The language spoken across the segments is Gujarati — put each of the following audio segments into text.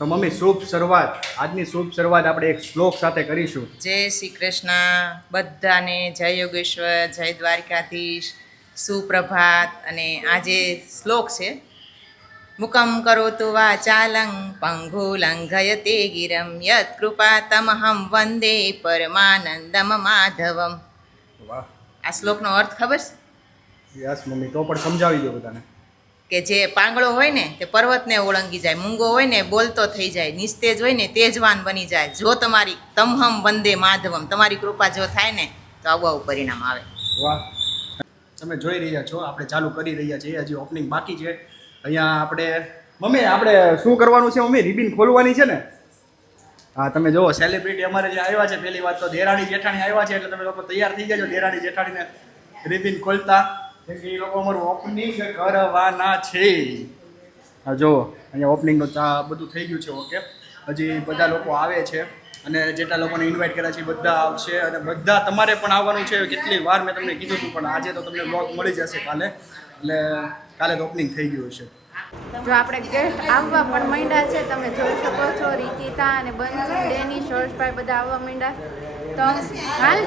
મમ્મી શુભ શરૂઆત. આજની શુભ શરૂઆત આપણે એક શ્લોક સાથે કરીશું. જય શ્રી કૃષ્ણ. બધાને જય યોગેશ્વર જય દ્વારકાધીશ. સુપ્રભાત. અને આજે શ્લોક છે મુકમ કરોતુ વાચાલં પંગુ લંઘયતે ગિરમ યત કૃપા તમહમ વંદે પરમાનંદમ માધવમ. વાહ. આ શ્લોકનો અર્થ ખબર છે? યસ મમ્મી તો પણ સમજાવી દો બધાને. કે જે પાંગળો હોય ને, તે પર્વતને ઓળંગી જાય. મૂંગો હોય ને, બોલતો થઈ જાય. નિસ્તેજ હોય ને, તેજવાન બની જાય. જો તમારી તમહમ વંદે માધવમ, તમારી કૃપા જો થાય ને, તો આવું આવું પરિણામ આવે. વાહ. તમે જોઈ રહ્યા છો, આપણે ચાલુ કરી રહ્યા છીએ. હજી ઓપનિંગ બાકી છે. અહીંયા આપણે, મમ્મી, આપણે શું કરવાનું છે મમ્મી? રિબિન ખોલવાની છે ને? હા, તમે જુઓ સેલિબ્રિટી અમારે જે આવ્યા છે, પહેલી વાત તો દેરાણી જેઠાણી આવ્યા છે, એટલે તમે લોકો તૈયાર થઈ જજો દેરાણી જેઠાણીને રિબિન ખોલતા. એ લોકો અમારું ઓપનિંગ કરવાના છે. હા જો અહીંયા ઓપનિંગનું ચા બધું થઈ ગયું છે ઓકે હજી બધા લોકો આવે છે અને જેટલા લોકોને ઇન્વાઇટ કર્યા છે એ બધા આવશે અને બધા તમારે પણ આવવાનું છે. કેટલી વાર મેં તમને કીધું હતું પણ આજે તો તમને બ્લોગ મળી જશે કાલે. એટલે કાલે તો ઓપનિંગ થઈ ગયું છે જો આપણે ગેસ્ટ આવવા પણ માંડ્યા છે તમે જોઈ શકો છો રિચિતા અને બંધુ ડેની હર્ષભાઈ બધા આવવા માંડ્યા તો હાલ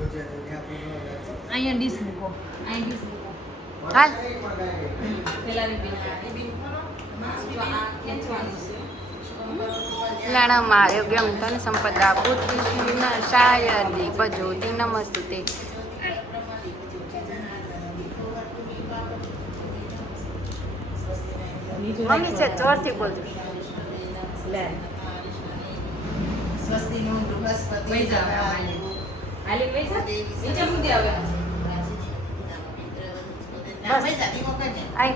અહીંયા ડીશ મૂકો. અહીંયા ડીશ મૂકો. હાલ. સંપદા પુત્રી ભજોતી નમસ્તે. મમ્મી છે જોરથી બોલજો. લે. સ્વસ્તિનું બૃહસ્પતિ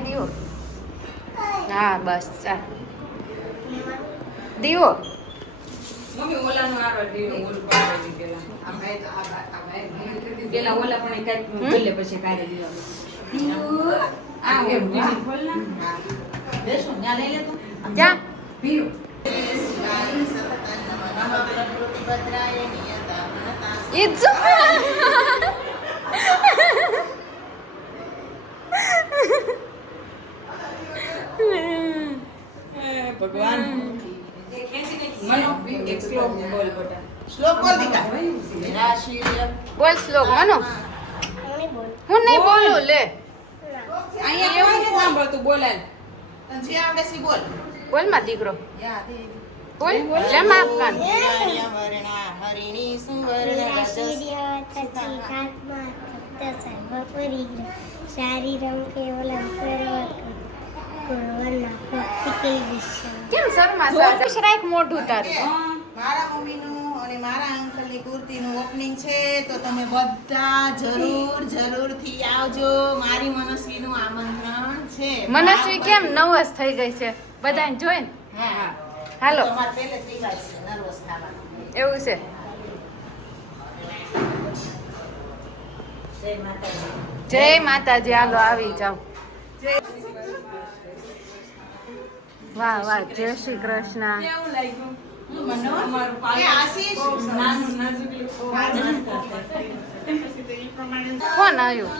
દીવો હા બસ ચાલ દીવો મમ્મી ઓલાનું આરો દીવો ઓલું પાડી પેલા પેલા ઓલા પણ કાંઈક બોલે પછી કાઢી દીધો આ એમ દીદી ખોલ ના બેસો ત્યાં લઈ લે તું ક્યાં પીઓ એ જ ભગવાન. શ્લોક બોલ બોલ શ્લોક મનો. હું નહીં બોલું. લે. અહીંયા એવું સાંભળતું બોલાય. જે આવડે છે બોલ બોલ. માં દીકરો. યાદ બોલ લે માપ કાન વર્ણા હરિણી સુવર્ણ શારીરમ કેવલમ કેમ શર્મા રાખ મોઢું તારું. મારા મમ્મીનું અને મારા અંકલની કુર્તીનું ઓપનિંગ છે તો તમે બધા જરૂર જરૂરથી આવજો. મારી મનસ્વીનું આમંત્રણ છે. મનસ્વી કેમ નવસ થઈ ગઈ છે? બધાને જોઈને? હા. હાલો. એવું છે. જય માતાજી. હાલો આવી જાઓ. વાહ વાહ જય શ્રી કૃષ્ણ. કોણ આવ્યું?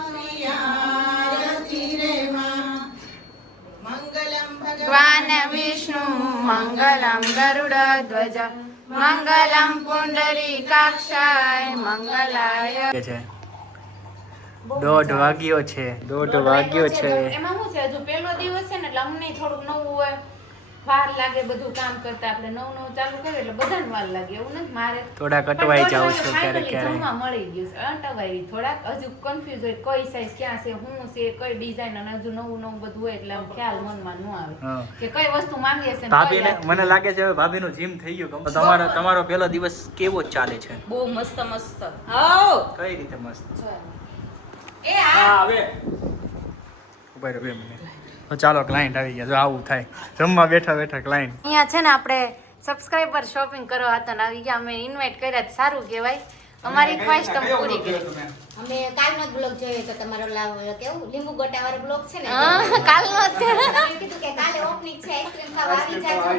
ભગવાન વિષ્ણુ મંગલમ ગરુડ ધ્વજ મંગલમ પુંડરી કાક્ષાય મંગલાય છે? દોઢ વાગ્યો છે દોઢ વાગ્યો છે. એમાં શું છે? હજુ પહેલો દિવસ છે ને એટલે અમને થોડુંક નવું હોય. વાર લાગે બધું કામ કરતા આપણે નવું નવું ચાલુ કરીએ એટલે બધાને વાર લાગે એવું નથી મારે. થોડાક કટવાઈ જાવ છો ક્યારેક ક્યારેક. જમવા મળી ગયું છે અટવાઈ થોડાક. હજુ કન્ફ્યુઝ હોય કઈ સાઈઝ ક્યાં છે હું છે કઈ ડિઝાઇન અને હજુ નવું નવું બધું હોય એટલે આમ ખ્યાલ મનમાં ન આવે. કે કઈ વસ્તુ માંગીએ છે ને ભાભીને મને લાગે છે હવે ભાભીનું જીમ થઈ ગયું તમારો તમારો પહેલો દિવસ કેવો ચાલે છે? બહુ મસ્ત મસ્ત. આવો કઈ રીતે મસ્ત? એ આ. હા હવે. ઊભા રહે બે મિનિટ. ચાલો ક્લાયન્ટ આવી ગયા. જો આવું થાય. જમવા બેઠા બેઠા ક્લાયન્ટ અહીંયા છે ને આપણે સબસ્ક્રાઇબર શોપિંગ કરવા હતા ને આવી ગયા. અમે ઇન્વાઇટ કર્યા સારું કહેવાય. અમારી ખ્વાહિશ તમે પૂરી કરી. અમે કાલનો બ્લોગ જોયો તો તમારો કેવું? લીંબુ ગોટા વાળો બ્લોગ છે ને? હા, કાલનો જ. કીધું કે કાલે ઓપનિંગ છે આઈસ્ક્રીમ ખાવા આવી જાજો.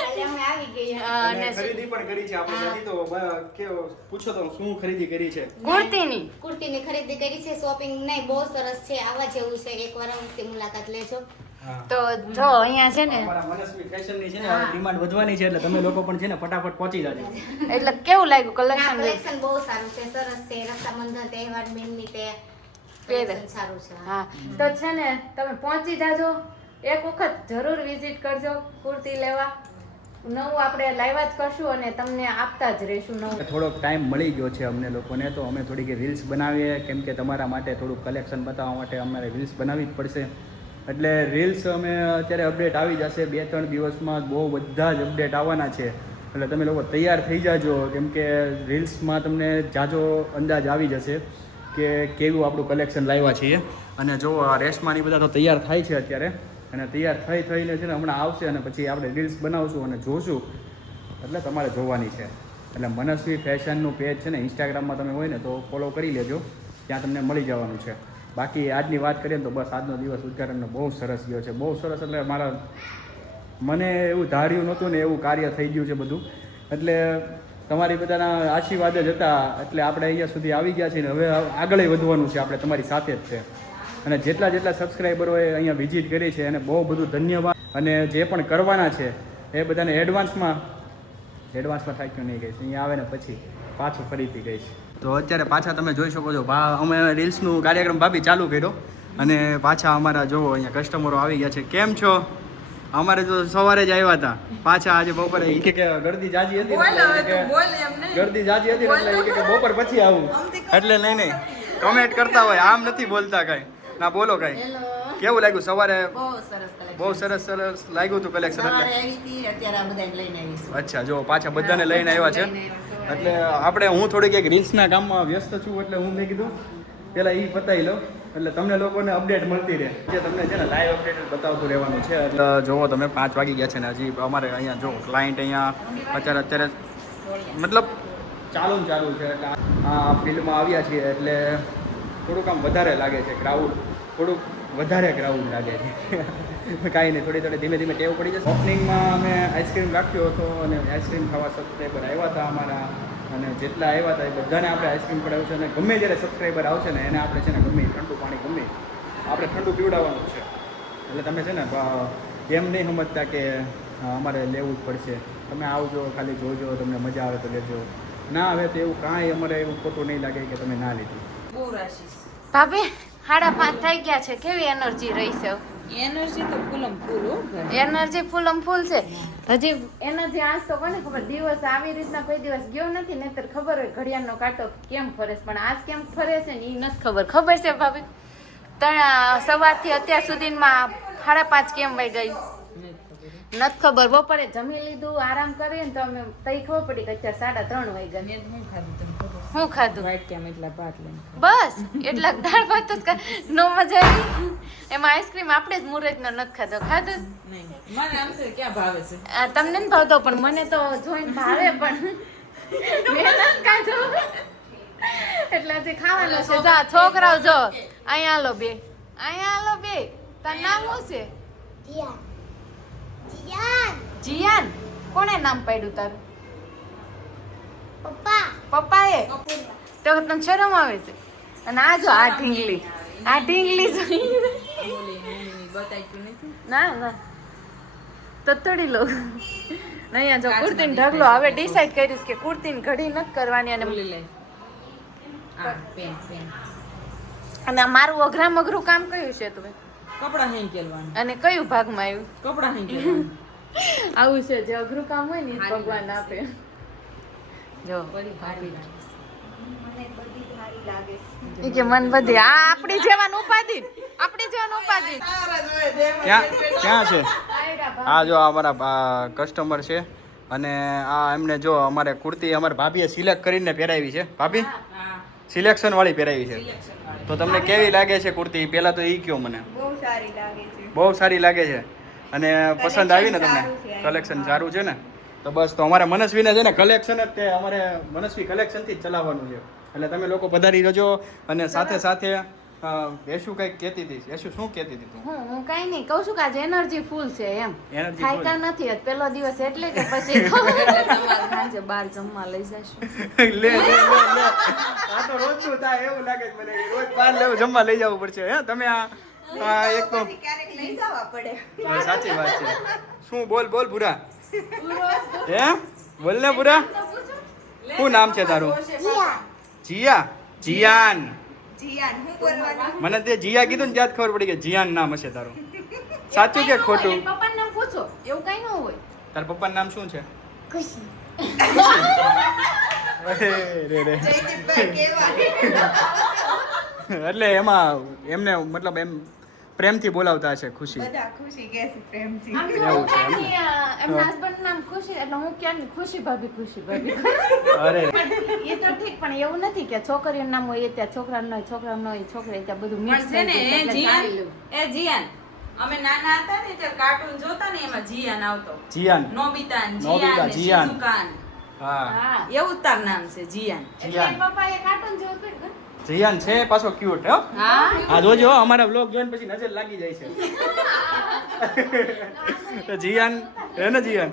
એટલે અમે આવી ગઈ અને અને ખરીદી પણ કરી છે આપણે તો કે પૂછો તો શું ખરીદી કરી છે? કુર્તીની. કુર્તીની ખરીદી કરી છે શોપિંગ નહીં બહુ સરસ છે આવા જેવું છે. એકવાર અવશ્ય મુલાકાત લેજો. તો જો અહીંયા છે ને અમારા મનસ્વી ફેશનની છે ને ડિમાન્ડ વધવાની છે એટલે તમે લોકો પણ છે ને ફટાફટ પહોંચી જાજો. એટલે કેવું લાગ્યું કલેક્શન કલેક્શન બહુ સારું છે સરસ છે રક્ષાબંધન તહેવાર બેનની તે સારું છે. હા. તો છે ને તમે પહોંચી જાજો. એક વખત જરૂર વિઝિટ કરજો કુર્તી લેવા. નવું આપણે લાવ્યા જ કરશું અને તમને આપતા જ રહીશું નવું. થોડોક ટાઈમ મળી ગયો છે અમને લોકોને તો અમે થોડીક રીલ્સ બનાવીએ. કેમ કે તમારા માટે થોડુંક કલેક્શન બતાવવા માટે અમારે રીલ્સ બનાવવી જ પડશે. એટલે રીલ્સ અમે અત્યારે અપડેટ આવી જશે બે ત્રણ દિવસમાં બહુ બધા જ અપડેટ આવવાના છે. એટલે તમે લોકો તૈયાર થઈ જાજો, કેમ કે રીલ્સમાં તમને જાજો અંદાજ આવી જશે કે કેવું આપણું કલેક્શન લાવ્યા છીએ. અને જો આ રેશમાની બધા તો તૈયાર થાય છે અત્યારે. અને તૈયાર થઈ થઈને છે ને હમણાં આવશે અને પછી આપણે રીલ્સ બનાવશું અને જોશું. એટલે તમારે જોવાની છે. એટલે મનસ્વી ફેશનનું પેજ છે ને ઇન્સ્ટાગ્રામમાં તમે હોય ને તો ફોલો કરી લેજો. ત્યાં તમને મળી જવાનું છે. બાકી આજની વાત કરીએ ને તો બસ આજનો દિવસ ઉદઘાટનનો બહુ સરસ ગયો છે. બહુ સરસ એટલે મારા મને એવું ધાર્યું નહોતું ને એવું કાર્ય થઈ ગયું છે બધું. એટલે તમારી બધાના આશીર્વાદ જ હતા. એટલે આપણે અહીંયા સુધી આવી ગયા છીએ ને હવે આગળ વધવાનું છે આપણે તમારી સાથે જ છે. અને જેટલા જેટલા સબસ્ક્રાઈબરોએ અહીંયા વિઝિટ કરી છે અને બહુ બધું ધન્યવાદ. અને જે પણ કરવાના છે એ બધાને એડવાન્સમાં એડવાન્સમાં થાક્યું નહીં ગઈ અહીંયા આવે ને પછી પાછું ફરીથી ગઈ છે તો અત્યારે પાછા તમે જોઈ શકો છો. અમે રીલ્સનું કાર્યક્રમ ભાભી ચાલુ કર્યો અને પાછા અમારા જો અહીંયા કસ્ટમરો આવી ગયા છે. કેમ છો? અમારે તો સવારે જ આવ્યા હતા. પાછા આજે બપોરે એ કે ગરદી જાજી હતી ગરદી જાજી હતી એટલે કે કે બપોર પછી આવું. એટલે નહીં નહીં. કમેન્ટ કરતા હોય આમ નથી બોલતા કાંઈ. ના બોલો કાંઈ. કેવું લાગ્યું સવારે? બહુ સરસ સરસ લાગ્યું હતું કલેક્શન અત્યારે અચ્છા જો પાછા બધાને લઈને આવ્યા છે. એટલે આપણે હું થોડીક એક રીલ્સના કામમાં વ્યસ્ત છું એટલે હું મેં કીધું, પેલા એ પતાવી લો. એટલે તમને લોકોને અપડેટ મળતી રહે. જે તમને છે ને લાઈવ અપડેટ બતાવતું રહેવાનું છે. એટલે જોવો તમે પાંચ વાગી ગયા છે ને હજી અમારે અહીંયા જો ક્લાયન્ટ અહીંયા અત્યારે અત્યારે મતલબ ચાલુ ને ચાલુ છે. એટલે આ ફિલ્ડમાં આવ્યા છીએ એટલે થોડુંક આમ વધારે લાગે છે ક્રાઉડ થોડુંક વધારે ગ્રાઉન્ડ લાગે છે. કાંઈ નહીં થોડી થોડી ધીમે ધીમે ટેવ પડી જશે. ઓપનિંગમાં અમે આઈસ્ક્રીમ રાખ્યો હતો અને આઈસ્ક્રીમ ખાવા સબસ્ક્રાઈબર આવ્યા હતા અમારા. અને જેટલા આવ્યા હતા એ બધાને આપણે આઈસ્ક્રીમ છે. અને ગમે જ્યારે સબસ્ક્રાઈબર આવશે ને એને આપણે છે ને ગમે ઠંડુ પાણી ગમે આપણે ઠંડુ પીવડાવવાનું છે. એટલે તમે છે ને એમ નહીં સમજતા કે અમારે લેવું જ પડશે. તમે આવજો ખાલી જોજો તમને મજા આવે તો લેજો. ના આવે તો એવું કાંઈ અમારે એવું ખોટું નહીં લાગે કે તમે ના લીધું. બહુ રાશિ ભાભી સાડા પાંચ થઈ ગયા છે. કેવી એનર્જી રહી છે? એનર્જી તો ફૂલમ ફૂલ એનર્જી ફૂલમ ફૂલ છે. હજી એનર્જી આજ તો કોને ખબર? દિવસ આવી રીતના કોઈ દિવસ ગયો નથી નહીતર ખબર હોય ઘડિયાળનો કાંટો કેમ ફરે છે. પણ આજ કેમ ફરે છે ને એ નથી ખબર. ખબર છે ભાભી? તણ સવારથી અત્યાર સુધીમાં સાડા પાંચ કેમ વહી ગઈ? નથી ખબર. બપોરે જમી લીધું આરામ કરીએ ને તો અમે તઈ ખબર પડી કે અત્યારે સાડા ત્રણ વાઈ ગયા. મેં શું ખાધું શું ખાધું? વાટક્યામાં એટલા ભાત લઈને બસ એટલા દાળ ભાત જ નો મજા આવી. એમાં આઈસ્ક્રીમ આપણે જ મુરતનો નથી ખાધો. ખાધો? જ? નહીં. મને આમ તો ક્યાં ભાવે છે? આ તમને ન ભાવતો પણ મને તો જોઈને ભાવે પણ મેં નથી ખાધો. એટલે જે ખાવાનું છે. જા છોકરાઓ જો. અહીંયા હાલો બે. અહીંયા હાલો બે. તાર નામ શું છે? જીયા જીયાન. જીયાન. કોણે નામ પાડ્યું તારું? પપ્પા. પપ્પાએ? તો તને શરમ આવે છે. અને આ જો આ ઢીંગલી. આ ઢીંગલી ના ના. તો લો. અહીંયા જો કુર્તીનો ઢગલો હવે ડિસાઈડ કરીશ કે કુર્તીની ઘડી નથી કરવાની અને લઈ. અને આ મારું અઘરામ અઘરું કામ કયું છે તું? કપડા હેંગ કેલવાનું. અને કયું ભાગમાં આવ્યું? કપડા હેંગ આવું છે જે અઘરું કામ હોય ને ભગવાન આપે. જો બધી ભારી લાગે ઈ કે મન બધી આ આપણી જેવાન ઉપાધિ આપણી જેવાન ઉપાધિ. ક્યાં ક્યાં છે? આ જો અમારા કસ્ટમર છે. અને આ એમને જો અમારે કુર્તી અમારે ભાભીએ સિલેક્ટ કરીને પહેરાવી છે. ભાભી હા સિલેક્શન વાળી પહેરાવી છે. તો તમને કેવી લાગે છે કુર્તી? પહેલા તો એ કયો મને. બહુ સારી લાગે છે. બહુ સારી લાગે છે. અને પસંદ આવી ને તમને? કલેક્શન સારું છે ને? તો બસ તો અમારે મનસ્વીને છે ને કલેક્શન જ તે અમારે મનસ્વી કલેક્શનથી જ ચલાવવાનું છે. એટલે તમે લોકો પધારી રજો અને સાથે સાથે યશુ કંઈક કહેતી હતી. યશુ શું કહેતી હતી તું? હું હું કાંઈ નહીં કહું છું કે આજે એનર્જી ફૂલ છે એમ. થાયકા. નથી પહેલો દિવસ એટલે કે પછી એટલે તમારે સાંજે બહાર જમવા લઈ જશું. લે લે લે લે. આ તો રોજનું થાય એવું લાગે છે મને રોજ બાર લેવું જમવા લઈ જવું પડશે. હે તમે આ આ એક તો ક્યારેક લઈ જવા પડે. સાચી વાત છે. શું? બોલ બોલ પૂરા હે? બોલ ને પૂરા? શું નામ છે તારું? જીયા. જીયાન. મને તે જીયા કીધું ને ત્યાં ખબર પડી કે જીયાન નામ હશે તારું. સાચું કે ખોટું? પપ્પા નામ પૂછો એવું કઈ ન હોય તારા પપ્પાનું નામ શું છે? ખુશી એટલે એમાં એમને મતલબ એમ પ્રેમથી બોલાવતા હશે ખુશી. બધા ખુશી કે છે પ્રેમથી. એવું છે એમ. ને? ક્યાંની, અ, એમના હસબન્ડ નામ ખુશી એટલે હું ક્યાંની ખુશી ભાભી ખુશી ભાભી. અરે. એ તો ઠીક પણ એવું નથી કે છોકરીઓનું નામ હોય એ ત્યાં છોકરાનું હોય છોકરાનું હોય છોકરી ત્યાં બધું છે ને એ જીયાન એ જીયાન. અમે નાના હતા ને ત્યારે કાર્ટૂન જોતા ને એમાં જીયાન આવતો. જીયાન. નોબિતાન જીયાન જીયાન. હા. એવું તાર નામ છે જીયાન. જીયાન પપ્પાએ કાર્ટૂન ને. જીયાન છે પાછો ક્યુટ હો. હા. આ જોજો અમારા બ્લોગ જોઈને પછી નજર લાગી જાય છે. તો જીયાન હે ને જીયાન?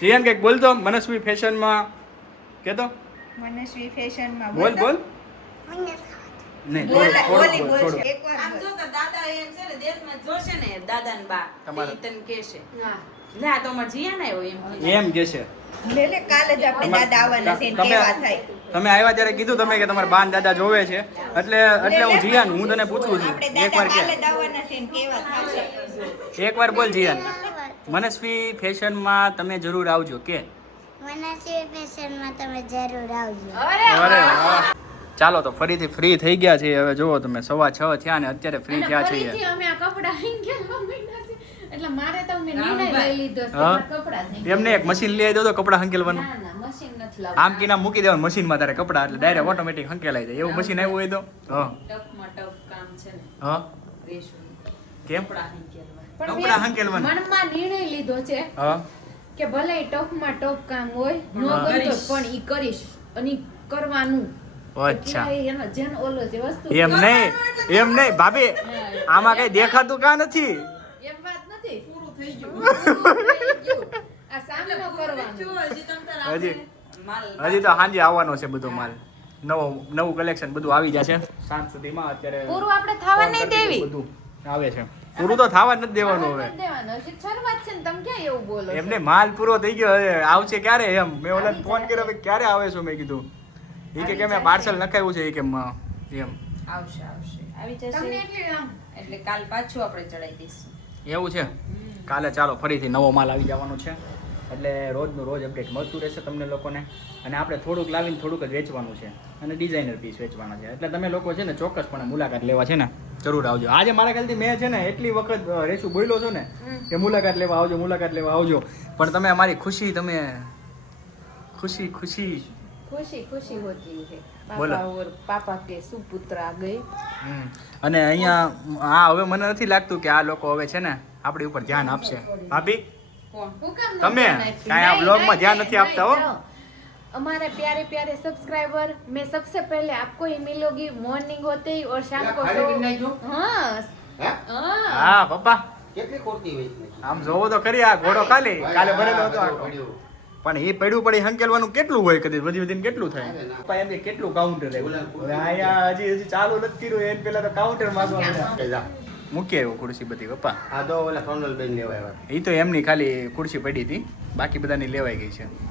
જીયાન કંઈક બોલતો મનસ્વી ફેશનમાં. કહેતો મનસ્વી ફેશનમાં બોલ બોલ. નહીં થોડું બોલી થોડું બોલ, એકવાર આમ જો તો દાદા એમ છે ને દેશમાં જોશે ને દાદા ને બા તમારે. તને કહેશે. હા. લે આ તો અમાર જીયાન આવ્યો એમ. એમ કે છે લે લે કાલે જ આપણે દાદા આવવાના છે ને કેવા થાય. તમે આવ્યા ત્યારે કીધું તમે કે તમારા બાન દાદા જોવે છે. એટલે એટલે હું જીયાન હું તને પૂછું છું. એકવાર કે એકવાર બોલ જીયાન. મનસ્વી ફેશનમાં તમે જરૂર આવજો કે? મનસ્વી ફેશનમાં તમે જરૂર આવજો. અરે અરે ચાલો તો ફરીથી ફ્રી થઈ ગયા છે હવે જુઓ તમે સવા છ થયા ને અત્યારે ફ્રી થયા છીએ. અમે આ કપડાં હિંગેલવા માંડ્યા છે. એટલે મારે તો મેં નિર્ણય લઈ લીધો છે કે હા? મારે કપડાં જ નહીં એમને એક મશીન લઈ દો તો કપડાં હંકેલવાનું મશીન નથી આમ લાવવું કીના મૂકી દેવાનું મશીનમાં તારે કપડા એટલે ડાયરેક્ટ ઓટોમેટિક હંકેલાઈ જાય. એવું મશીન આવ્યું હોય તો? હા. ટફમાં ટફ કામ છે ને. હા. કેમ? કપડા હંકેલવા. પણ કપડાં મેં મનમાં નિર્ણય લીધો છે હા. કે ભલે ટફમાં ટફ કામ હોય નો. ગમતો પણ ઈ કરીશ અને કરવાનું. અચ્છા. એટલે એનો ઓલો એમ નહીં એમ નહીં. ભાભી આમાં કઈ દેખાતું કા નથી? એમ વાત નથી. પૂરું થઈ ગયું. પૂરું થઈ ગયું. આ સામનો કરવાનો. હજી હજી. આપણે માલ હજી તો હાંજે આવવાનો છે બધો માલ. નવો નવું કલેક્શન બધું આવી જશે સાંજ સુધીમાં અત્યારે પૂરું આપણે થવા નહીં દેવી. બધું આવે છે. પૂરું તો થવા જ નથી દેવાનું હવે. નથી દેવાનું. હજી શરૂઆત છે ને તમે ક્યાં એવું બોલો એમને માલ પૂરો થઈ ગયો હવે આવશે ક્યારે એમ? મેં ઓલા ફોન કર્યો કે ક્યારે આવે છો મેં કીધું? એ કે કે મેં પાર્સલ નખાવ્યું છે એ કે એમ. આવશે આવશે. આવી તમને જશે એટલે એટલે કાલ પાછું આપણે ચડાવી દઈશું. એવું છે? કાલે ચાલો ફરીથી નવો માલ આવી જવાનો છે. એટલે રોજનું રોજ અપડેટ મળતું રહેશે તમને લોકોને. અને આપણે થોડુંક લાવીને થોડુંક જ વેચવાનું છે. અને ડિઝાઇનર પીસ વેચવાના છે. એટલે તમે લોકો છે ને ચોક્કસપણે મુલાકાત લેવા છે ને જરૂર આવજો. આજે મારા ખ્યાલથી મેં છે ને એટલી વખત રેસું બોલ્યો છો ને કે મુલાકાત લેવા આવજો મુલાકાત લેવા આવજો. પણ તમે અમારી ખુશી તમે ખુશી ખુશી ખુશી ખુશી હોતી પાપા કે સુપુત્ર આ ગઈ અને અહીંયા હા હવે મને નથી લાગતું કે આ લોકો હવે છે ને આપણી ઉપર ધ્યાન આપશે. ભાભી? તમે? નથી આપતી? કાંઈ આ नहीं, vlog માં नहीं, ધ્યાન नहीं, નથી આપતા હો. नहीं, जाओ. हमारे प्यारे प्यारे सब्सक्राइबर मैं सबसे पहले आपको ही मिलोगी मॉर्निंग होते ही और शाम को सो- हाँ हाँ હા પપ્પા કેટલી ખોટી હોય છે? આમ જોવો તો ખરી આ ઘોડો ખાલી કાલે ભરેલો હતો આખો. પડ્યું. પણ એ પડ્યું પડી હંકેલવાનું કેટલું હોય કદી વધી વધીને કેટલું થાય અરે ના. પપ્પા એમ કે કેટલું કાઉન્ટર રહે બોલા, હવે અહીંયા હજી હજી ચાલુ નથી કર્યું એમ પેલા તો કાઉન્ટર માંગવા માંડ્યા. એ જા. મૂકી આવ્યો ખુરશી બધી પપ્પા. આ તો ઓલા સોનલબેન લેવા આવ્યા. એ તો એમની ખાલી ખુરશી પડી હતી. બાકી બધાની લેવાઈ ગઈ છે.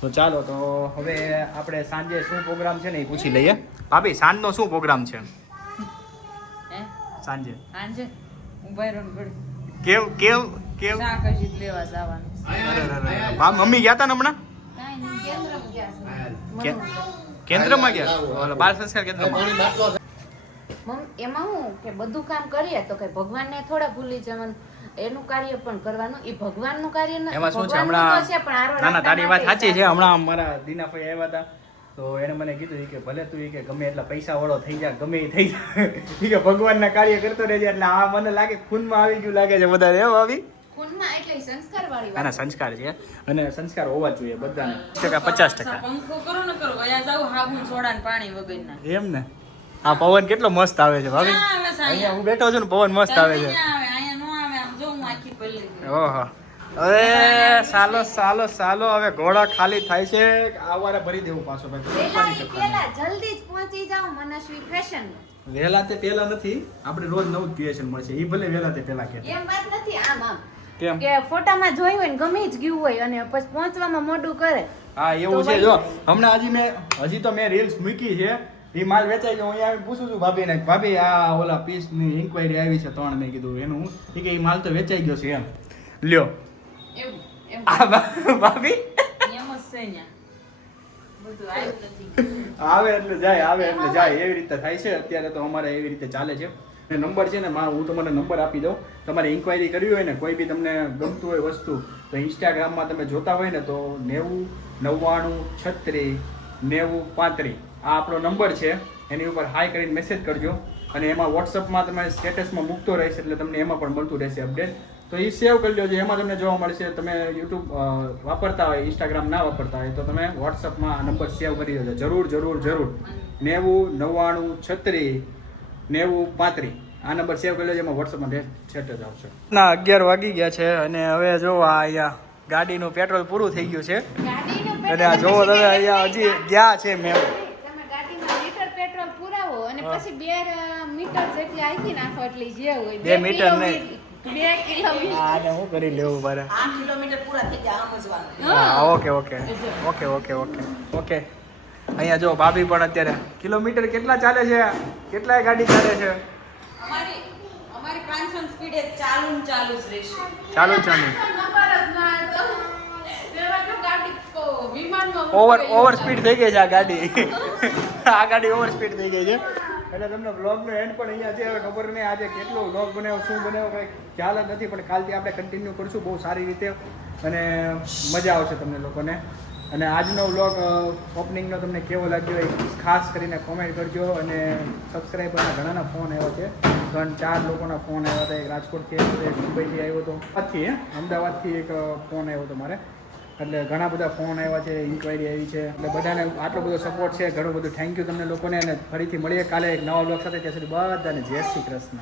તો ચાલો તો હવે આપણે સાંજે શું પ્રોગ્રામ છે ને એ પૂછી લઈએ. ભાભી સાંજનો શું પ્રોગ્રામ છે? સાંજે. સાંજે. કેવ કેવ કેવ. લેવા જવાનું. મમ્મી ગયા તા ને હમણાં? કેન્દ્રમાં ગયા છે. કે- કેન્દ્રમાં ગયા? ઓલા બાળ સંસ્કાર કેન્દ્રમાં. એમાં હું કે બધું કામ કરીએ તો કે ભગવાનને થોડા ભૂલી જવાનું. એનું કાર્ય પણ કરવાનું. એ ભગવાનનું કાર્ય ન- એમાં શું છે? હમણાં છે, પણ ના ના તારી વાત સાચી છે. સારું. હમણાં અમારા દીનાભાઈ આવ્યા હતા. તો એને મને કીધું કે ભલે તું કે ગમે એટલા પૈસા વાળો થઈ જા ગમે એ થઈ જા. કે ભગવાનના કાર્ય કરતો રહેજે એટલે આ મને લાગે ખૂનમાં આવી ગયું લાગે છે બધા એવું આવી ખૂનમાં એટલે સંસ્કાર છે. અને સંસ્કાર હોવા જોઈએ બધાને. ટકા પચાસ ટકા પંખો કરો ને કરો. અહીંયા જાવ હાબુ સોડા પાણી વગરના. એમ ને? આ પવન કેટલો મસ્ત આવે છે ભાભી. અહીંયા. હું બેઠો છું ને પવન મસ્ત આવે છે. ઓહો. અરે સાલો સાલો સાલો હવે ઘોડા ખાલી થાય છે. આવારે ભરી દેવું પાછો ભાઈ. જલ્દી જ પહોંચી જાવ મનસ્વી ફેશન વહેલા તે પેલા નથી આપણે રોજ નવું ક્રિએશન મળશે. એ ભલે વહેલા તે પેલા કે. એમ વાત નથી આમ આમ. કેમ? કે ફોટામાં જોયું હોય ને ગમે જ ગયું હોય અને પછી પહોંચવામાં મોડું કરે. હા એવું છે. જો હમણાં હજી મેં હજી તો મેં રીલ્સ મૂકી છે. એ માલ વેચાઈ ગયો અહીંયા આવી પૂછું છું ભાભીને ભાભી આ ઓલા પીસની ઇન્ક્વાયરી આવી છે ત્રણ મેં કીધું. એનું એ કે એ માલ તો વેચાઈ ગયો છે એમ. લ્યો. ભાભી? આવે એટલે જાય આવે એટલે જાય. એવી રીતે થાય છે. અત્યારે તો અમારે એવી રીતે ચાલે છે. ને નંબર છે ને માં હું તમને નંબર આપી દઉં. તમારે ઇન્ક્વાયરી કરવી હોય ને કોઈ બી તમને ગમતું હોય વસ્તુ તો ઇન્સ્ટાગ્રામમાં તમે જોતા હોય ને તો નેવું નવ્વાણું છત્રીસ નેવું પાંત્રીસ આ આપણો નંબર છે એની ઉપર હાઈ કરીને મેસેજ કરજો. અને એમાં વોટ્સઅપમાં તમે સ્ટેટસમાં મૂકતો રહેશે એટલે તમને એમાં પણ મળતું રહેશે અપડેટ તો એ સેવ કરી લેજો એમાં તમને જોવા મળશે તમે યુટ્યુબ વાપરતા હોય ઇન્સ્ટાગ્રામ ના વાપરતા હોય તો તમે વોટ્સઅપમાં આ નંબર સેવ કરી દેજો. જરૂર જરૂર જરૂર. નેવું નવ્વાણું છત્રીસ નેવું પાંત્રીસ આ નંબર સેવ કરી લેજો એમાં વોટ્સઅપમાં સેટ જ આવશે. ના અગિયાર વાગી ગયા છે અને હવે જો આ અહીંયા ગાડીનું પેટ્રોલ પૂરું થઈ ગયું છે. અને આ જોવો તમે અહીંયા હજી ગયા છે મેમ તમે ગાડીમાં લીટર પેટ્રોલ પુરાવો અને પછી બે મીટર જેટલી આખી નાખો એટલે જે હોય બે મીટર ને બે કિલોમીટર આને શું કરી લેવું બરાબર આઠ કિલોમીટર પૂરા થઈ જાય સમજવાનું હા. Okay okay. Okay okay okay. Okay. અહીંયા જો ભાભી પણ અત્યારે કિલોમીટર કેટલા ચાલે છે? કેટલાય ગાડી ચાલે છે? અમારી અમારી પાંચસો સ્પીડે ચાલુ ને ચાલુ જ રહેશે. ચાલુ ચાલુ. નંબર જ ના તો ગાડી કો- વિમાનમાં ઓવર ઓવર સ્પીડ થઈ ગઈ છે આ ગાડી. આ ગાડી ઓવર સ્પીડ થઈ ગઈ છે. એટલે તમને બ્લોગનો એન્ડ પણ અહીંયા છે હવે ખબર નહીં આજે કેટલો બ્લોગ બનાવ્યો શું બનાવ્યો કંઈ ખ્યાલ જ નથી પણ કાલથી આપણે કન્ટિન્યુ કરશું બહુ સારી રીતે અને મજા આવશે તમને લોકોને. અને આજનો વ્લોગ ઓપનિંગનો તમને કેવો લાગ્યો એ ખાસ કરીને કોમેન્ટ કરજો અને સબસ્ક્રાઈબરના ઘણાના ફોન આવ્યા છે. ત્રણ ચાર લોકોના ફોન આવ્યા હતા એક રાજકોટથી આવ્યો હતો એક મુંબઈથી આવ્યો હતો. પછી અમદાવાદથી એક ફોન આવ્યો હતો મારે. એટલે ઘણા બધા ફોન આવ્યા છે ઇન્ક્વાયરી આવી છે. એટલે બધાને આટલો બધો સપોર્ટ છે, ઘણું બધું થેન્ક યુ તમને લોકોને. અને ફરીથી મળીએ કાલે એક નવા બ્લોગ સાથે. ત્યાં સુધી બધાને જય શ્રી કૃષ્ણ.